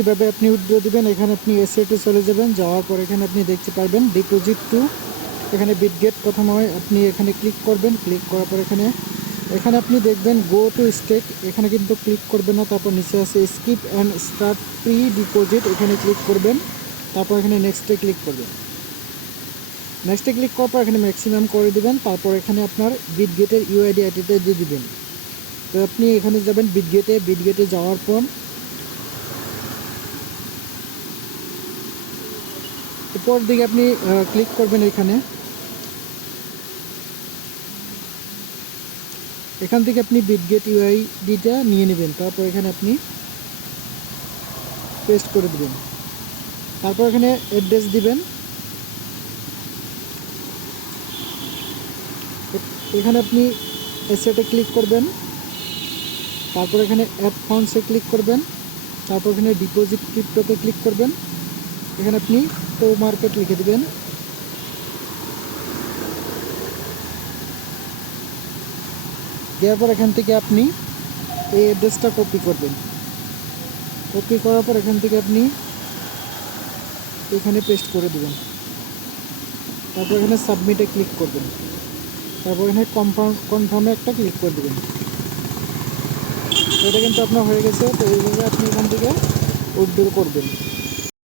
কীভাবে আপনি উইথড্র দেবেন, এখানে আপনি এসেটে চলে যাবেন। যাওয়ার পর এখানে আপনি দেখতে পারবেন ডিপোজিট টু, এখানে বিটগেট প্রথম হয়, আপনি এখানে ক্লিক করবেন। ক্লিক করার পর এখানে আপনি দেখবেন গো টু স্টেক, এখানে কিন্তু ক্লিক করবেন না। তারপর নিচে আছে skip and start pre deposit, এখানে ক্লিক করবেন। তারপর এখানে নেক্সটে ক্লিক করবেন। নেক্সটে ক্লিক করার পর এখানে ম্যাক্সিমাম করে দিবেন। তারপর এখানে আপনার বিটগেটের ইউআইডি আইডিটা দিয়ে দিবেন। তো আপনি এখানে যাবেন বিটগেটে যাওয়ার পর উপর দিকে আপনি ক্লিক করবেন। এখান থেকে আপনি বিটগেট ইউআইডিটা নিয়ে নেবেন। তারপর এখানে আপনি পেস্ট করে দিবেন। তারপর এখানে অ্যাড্রেস দিবেন। এখানে আপনি এসেটে ক্লিক করবেন। তারপর এখানে অ্যাড ফান্ডসে ক্লিক করবেন। তারপর এখানে ডিপোজিট ক্রিপ্টোতে ক্লিক করবেন। এখানে আপনি টো মার্কেট লিখে দিবেন। দেওয়ার পর এখান থেকে আপনি এই অ্যাড্রেসটা কপি করবেন। কপি করার পর এখান থেকে আপনি এখানে পেস্ট করে দেবেন। তারপর এখানে সাবমিটে ক্লিক করবেন। তারপর এখানে কনফার্মে একটা ক্লিক করে দেবেন। এটা কিন্তু আপনার হয়ে গেছে। তো এইভাবে আপনি এখান থেকে উইথড্র করবেন।